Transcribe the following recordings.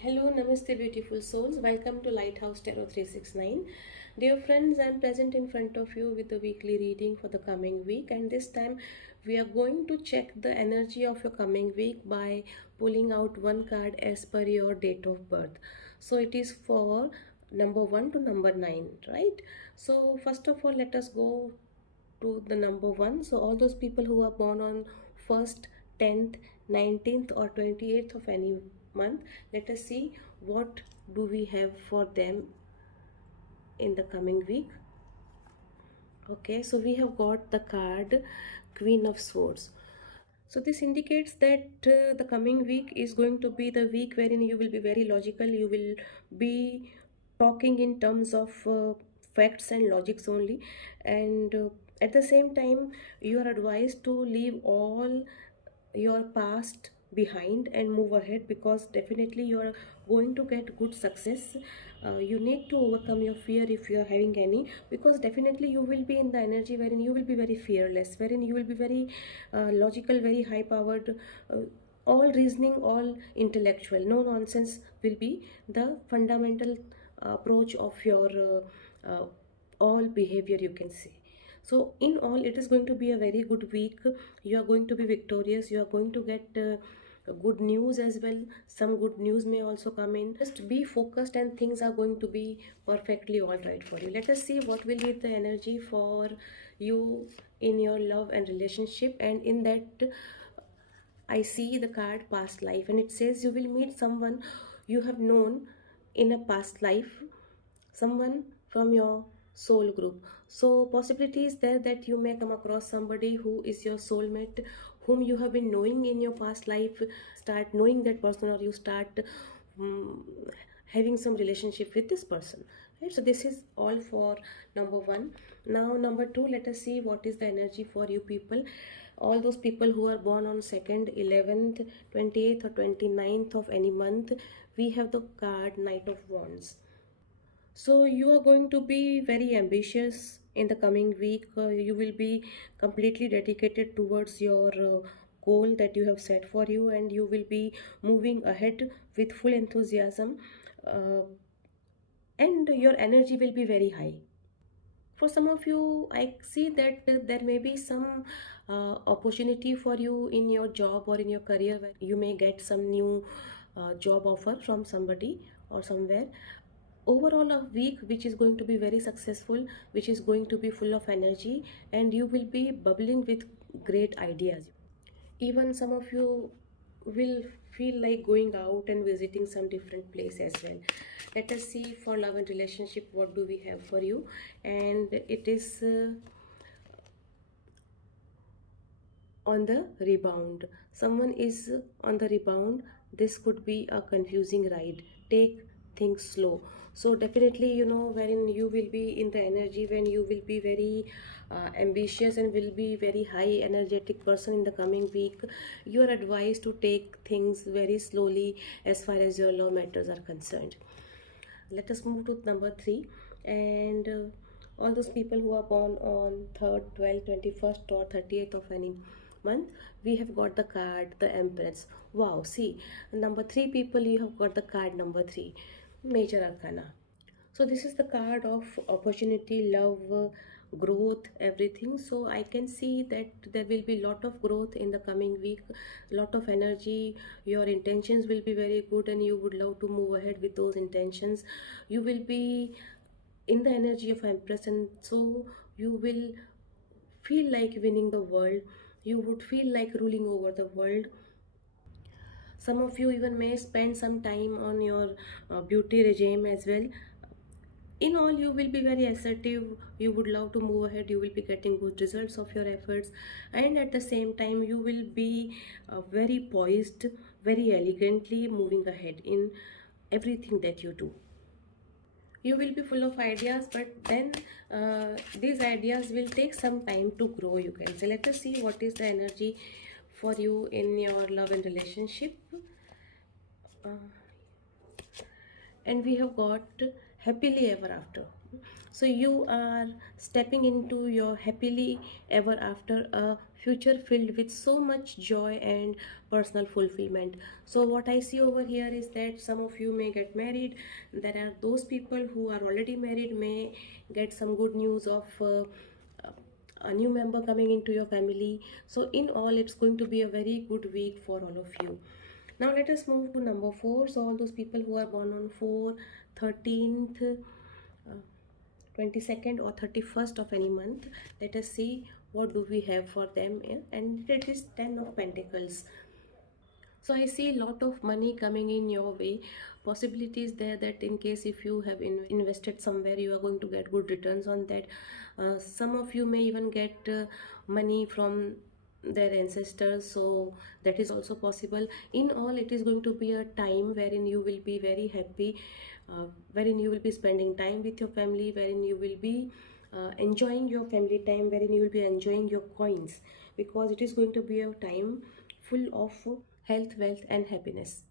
Hello, Namaste, beautiful souls. Welcome to Lighthouse Tarot 369. Dear friends, I'm present in front of you with the weekly reading for the coming week, and this time we are going to check the energy of your coming week by pulling out one card as per your date of birth. So it is for number 1 to number 9, right? So, first of all, let us go to the number 1. So all those people who are born on 1st, 10th, 19th or 28th of any month, let us see what do we have for them in the coming week. Okay, so we have got the card Queen of Swords. So this indicates that the coming week is going to be the week wherein you will be very logical. You will be talking in terms of facts and logics only, and at the same time you are advised to leave all your past behind and move ahead, because definitely you are going to get good success. You need to overcome your fear if you are having any, because definitely you will be in the energy wherein you will be very fearless, wherein you will be very logical, very high powered, all reasoning, all intellectual, no nonsense will be the fundamental approach of your all behavior, you can say. So in all, it is going to be a very good week. You are going to be victorious. You are going to get good news as well. Some good news may also come in. Just be focused and things are going to be perfectly all right for you. Let us see what will be the energy for you in your love and relationship. And in that, I see the card past life, and it says you will meet someone you have known in a past life, someone from your soul group. So possibility is there that you may come across somebody who is your soulmate, whom you have been knowing in your past life. Start knowing that person, or you start um, having some relationship with this person, right? So this is all for number 1. Now number 2, let us see what is the energy for you people, all those people who are born on 2nd, 11th, 28th or 29th of any month. We have the card Knight of Wands. So you are going to be very ambitious in the coming week. You will be completely dedicated towards your goal that you have set for you, and you will be moving ahead with full enthusiasm, uh, and your energy will be very high. For some of you, I see that there may be some opportunity for you in your job or in your career, where you may get some new job offer from somebody or somewhere. Overall, a week which is going to be very successful, which is going to be full of energy, and you will be bubbling with great ideas. Even some of you will feel like going out and visiting some different place as well. Let us see for love and relationship what do we have for you. And it is on the rebound. Someone is on the rebound. This could be a confusing ride. Take things slow. So definitely, wherein you will be in the energy, when you will be very ambitious and will be very high energetic person in the coming week, you are advised to take things very slowly as far as your love matters are concerned. Let us move to number 3. And all those people who are born on 3rd, 12th, 21st or 30th of any month, we have got the card the Empress. Wow, see, number 3 people, you have got the card number 3, Major Arcana. So this is the card of opportunity, love, growth, everything. So I can see that there will be lot of growth in the coming week, lot of energy. Your intentions will be very good, and you would love to move ahead with those intentions. You will be in the energy of Empress, and so you will feel like winning the world. You would feel like ruling over the world. Some of you even may spend some time on your beauty regime as well. In all, you will be very assertive. You would love to move ahead. You will be getting good results of your efforts, and at the same time you will be very poised, very elegantly moving ahead in everything that you do. You will be full of ideas, but then these ideas will take some time to grow, you can say. Let us see what is the energy for you in your love and relationship. uh, and we have got happily ever after. So you are stepping into your happily ever after, a future filled with so much joy and personal fulfillment. So what I see over here is that some of you may get married. There are those people who are already married may get some good news of a new member coming into your family. So in all, it's going to be a very good week for all of you. Now let us move to number 4. So all those people who are born on 4, 13th, 22nd or 31st of any month, let us see what do we have for them. And it is 10 of Pentacles. So I see a lot of money coming in your way. Possibilities there that in case if you have invested somewhere, you are going to get good returns on that. Some of you may even get money from their ancestors, so that is also possible. In all, it is going to be a time wherein you will be very happy, wherein you will be spending time with your family, wherein you will be enjoying your family time, wherein you will be enjoying your coins, because it is going to be a time full of health, wealth, and happiness.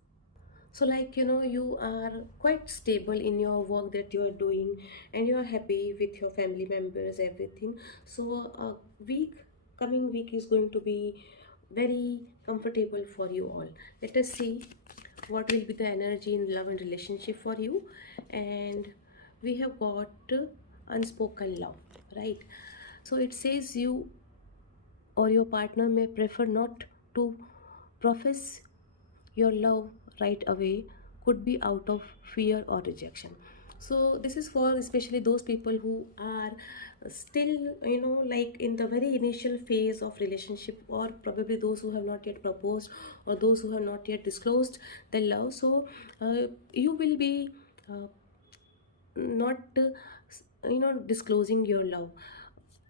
So like you are quite stable in your work that you are doing, and you are happy with your family members, everything. So week coming week is going to be very comfortable for you all. Let us see what will be the energy in love and relationship for you. And we have got unspoken love, right? So it says you or your partner may prefer not to profess your love right away, could be out of fear or rejection. So this is for especially those people who are still like in the very initial phase of relationship, or probably those who have not yet proposed, or those who have not yet disclosed their love. So you will be uh, not disclosing your love.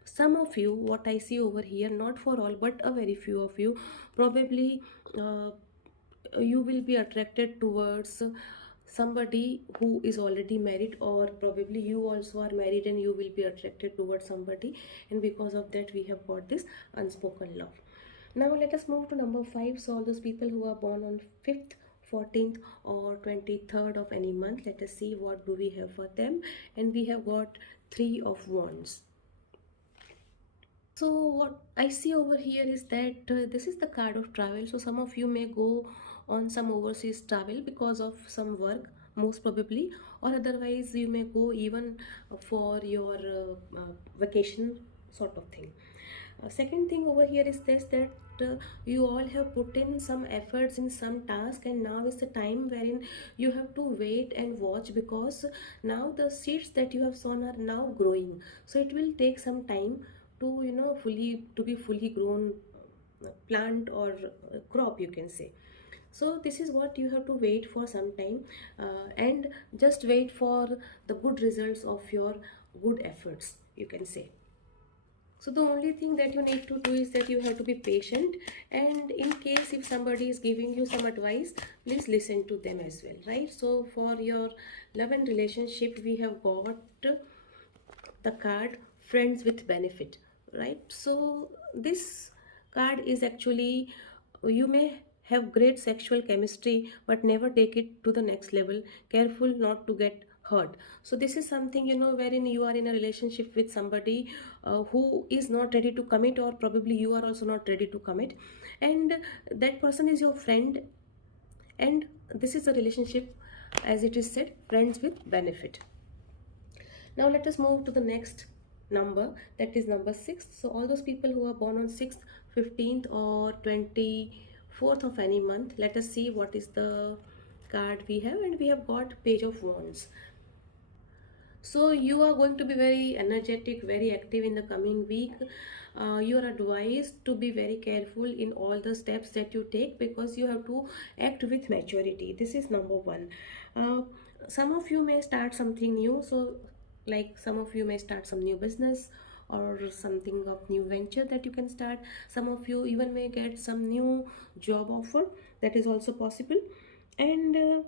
Some of you, what I see over here, not for all but a very few of you, probably uh, you will be attracted towards somebody who is already married, or probably you also are married and you will be attracted towards somebody, and because of that we have got this unspoken love. Now let us move to number 5. So all those people who are born on 5th, 14th or 23rd of any month, let us see what do we have for them. And we have got 3 of wands. So what I see over here is that this is the card of travel. So some of you may go on some overseas travel because of some work, most probably, or otherwise you may go even for your vacation sort of thing. Second thing over here is this, that you all have put in some efforts in some task, and now is the time wherein you have to wait and watch, because now the seeds that you have sown are now growing. So it will take some time to be fully grown plant or crop, you can say. So this is what you have to wait for some time, and just wait for the good results of your good efforts, you can say. So the only thing that you need to do is that you have to be patient, and in case if somebody is giving you some advice, please listen to them as well, right? So for your love and relationship, we have got the card friends with benefit, right? So this card is actually, you may have great sexual chemistry but never take it to the next level, careful not to get hurt. So this is something wherein you are in a relationship with somebody who is not ready to commit, or probably you are also not ready to commit, and that person is your friend, and this is a relationship, as it is said, friends with benefit. Now let us move to the next number, that is number 6. So all those people who are born on 6th, 15th or 24th of any month, let us see what is the card we have. And we have got Page of Wands. So you are going to be very energetic, very active in the coming week. You are advised to be very careful in all the steps that you take, because you have to act with maturity. This is number 1. uh, some of you may start something new. So like some of you may start some new business, or something of new venture that you can start. Some of you even may get some new job offer, that is also possible. And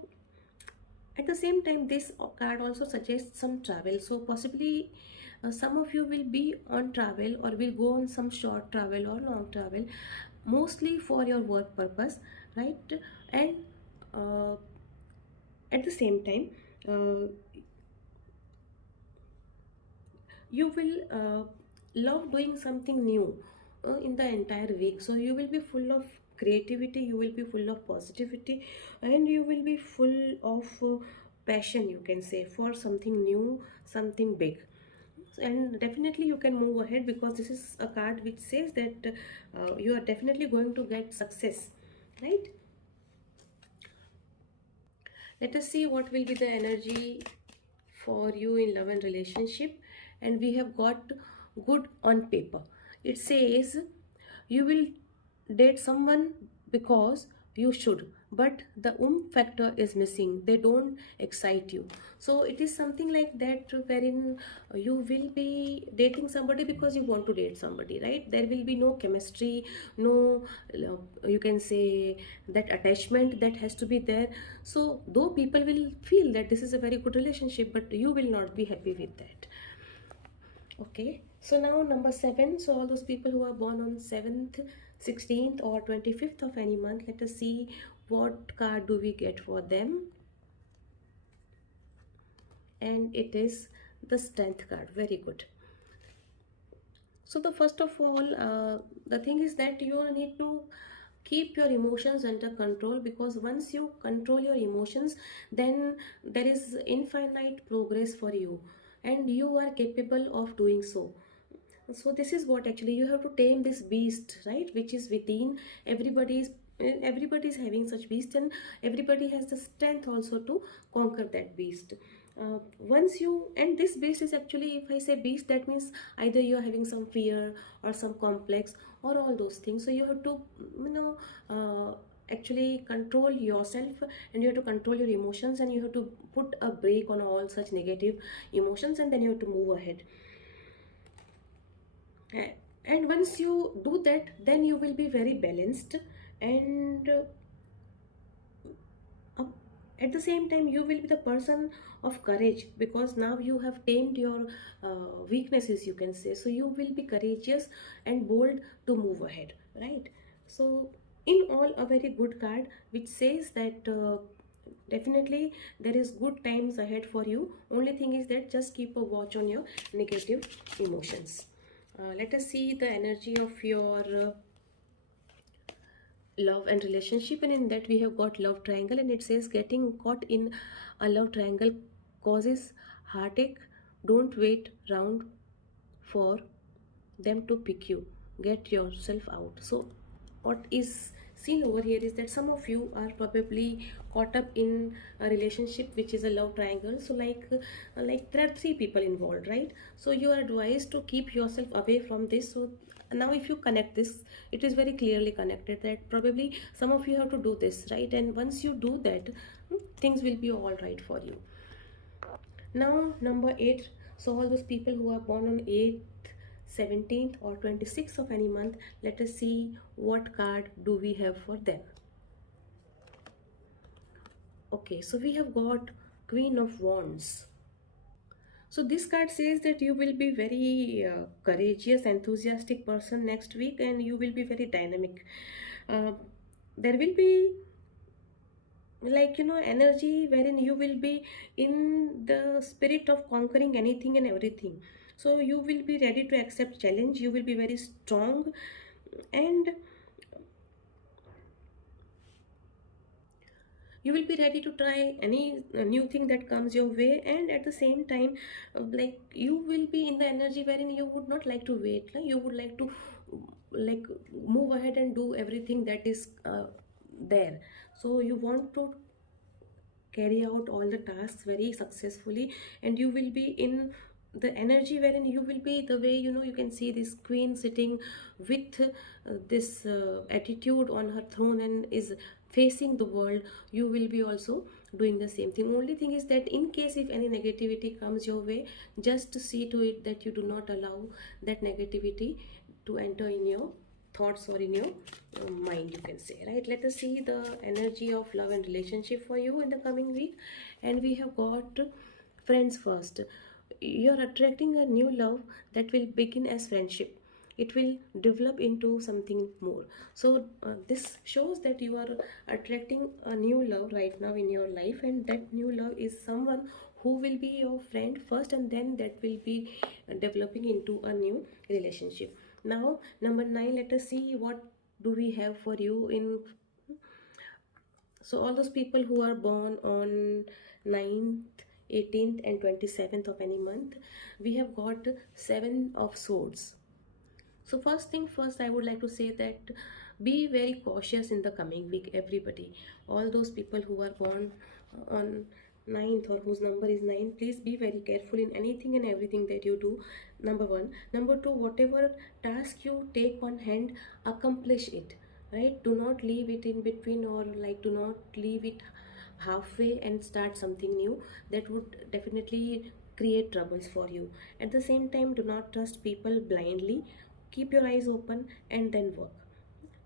at the same time, this card also suggests some travel. So possibly some of you will be on travel, or will go on some short travel or long travel, mostly for your work purpose, right? And uh, at the same time, uh, you will love doing something new in the entire week. So you will be full of creativity, you will be full of positivity, and you will be full of passion, you can say, for something new, something big. And definitely you can move ahead, because this is a card which says that you are definitely going to get success, right? Let us see what will be the energy for you in love and relationship. And we have got good on paper. It says you will date someone because you should, but the factor is missing, they don't excite you. So it is something like that, wherein you will be dating somebody because you want to date somebody, right? There will be no chemistry, no you can say that attachment that has to be there. So though people will feel that this is a very good relationship, but you will not be happy with that. Okay, so now number 7. So all those people who are born on 7th, 16th or 25th of any month, let us see what card do we get for them. And it is the Strength card. Very good. So the first of all, the thing is that you need to keep your emotions under control, because once you control your emotions, then there is infinite progress for you, and you are capable of doing so. So this is what actually you have to tame this beast, right, which is within. Everybody is having such beast, and everybody has the strength also to conquer that beast. Once you, and this beast is actually, if I say beast, that means either you are having some fear or some complex or all those things. So you have to, you know, actually control yourself, and you have to control your emotions, and you have to put a break on all such negative emotions, and then you have to move ahead. And once you do that, then you will be very balanced, and uh, at the same time you will be the person of courage, because now you have tamed your weaknesses, you can say. So you will be courageous and bold to move ahead, right? So in all, a very good card which says that definitely there is good times ahead for you. Only thing is that just keep a watch on your negative emotions. Let us see the energy of your love and relationship, and in that we have got love triangle, and it says getting caught in a love triangle causes heartache. Don't wait round for them to pick you, get yourself out. So what is seen over here is that some of you are probably caught up in a relationship which is a love triangle. So like there are three people involved, right? So you are advised to keep yourself away from this. So now if you connect this, it is very clearly connected that probably some of you have to do this, right? And once you do that, things will be all right for you. Now number 8. So all those people who are born on 8th, 17th or 26th of any month, let us see what card do we have for them. Okay, so we have got Queen of Wands. So this card says that you will be very courageous, enthusiastic person next week, and you will be very dynamic. There will be, like, energy wherein you will be in the spirit of conquering anything and everything. So you will be ready to accept challenge, you will be very strong, and you will be ready to try any new thing that comes your way. And at the same time, like, you will be in the energy wherein you would not like to wait, like, you would like to like move ahead and do everything that is there. So you want to carry out all the tasks very successfully, and you will be in the energy wherein you will be the way, you can see this queen sitting with this attitude on her throne and is facing the world. You will be also doing the same thing. Only thing is that in case if any negativity comes your way, just see to it that you do not allow that negativity to enter in your thoughts or in your mind, you can say, right? Let us see the energy of love and relationship for you in the coming week. And we have got friends first. You're attracting a new love that will begin as friendship. it will develop into something more. So this shows that you are attracting a new love right now in your life, and that new love is someone who will be your friend first, and then that will be developing into a new relationship. Now number 9, let us see what do we have for you in. So all those people who are born on 9th, 18th and 27th of any month, we have got 7 of swords. So first thing first, I would like to say that be very cautious in the coming week, everybody. All those people who are born on 9th or whose number is 9, please be very careful in anything and everything that you do. Number 1. Number 2, whatever task you take on hand, accomplish it. Right? Do not leave it in between, or like do not leave it halfway and start something new. That would definitely create troubles for you. At the same time, do not trust people blindly. Keep your eyes open and then work.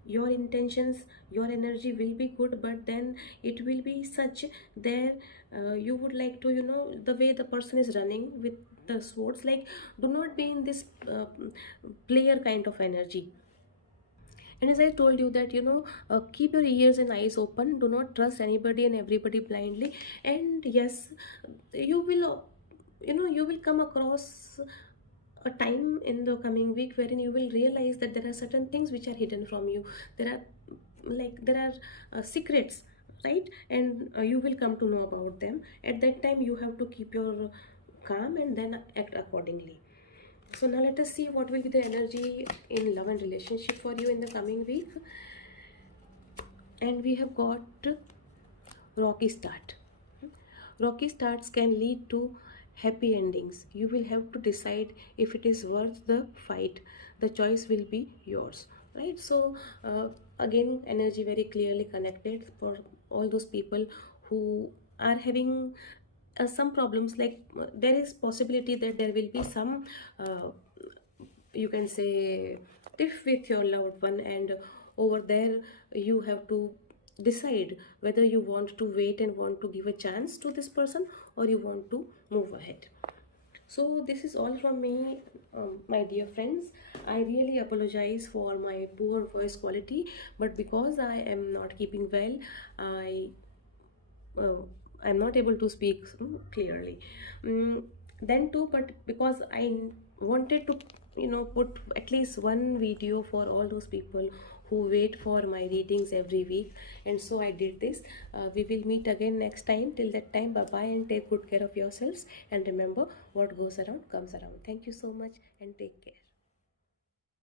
Your intentions, your energy will be good, but then it will be such there, you would like to, the way the person is running with the swords, like do not be in this player kind of energy. And as I told you that, keep your ears and eyes open, do not trust anybody and everybody blindly. And yes, you will, you will come across a time in the coming week wherein you will realize that there are certain things which are hidden from you. There are, there are secrets, right? And you will come to know about them. At that time you have to keep your calm and then act accordingly. So now let us see what will be the energy in love and relationship for you in the coming week. And we have got rocky start. Rocky starts can lead to happy endings. You will have to decide if it is worth the fight. The choice will be yours, right? So again, energy very clearly connected for all those people who are having some problems. Like there is possibility that there will be some you can say tiff with your loved one, and over there you have to decide whether you want to wait and want to give a chance to this person, or you want to move ahead. So this is all from me, my dear friends. I really apologize for my poor voice quality, but because I am not keeping well, I uh, I'm not able to speak clearly. Then too, but because I wanted to, put at least one video for all those people who wait for my readings every week, and so I did this. We will meet again next time. Till that time, bye bye, and take good care of yourselves. And remember, what goes around comes around. Thank you so much, and take care.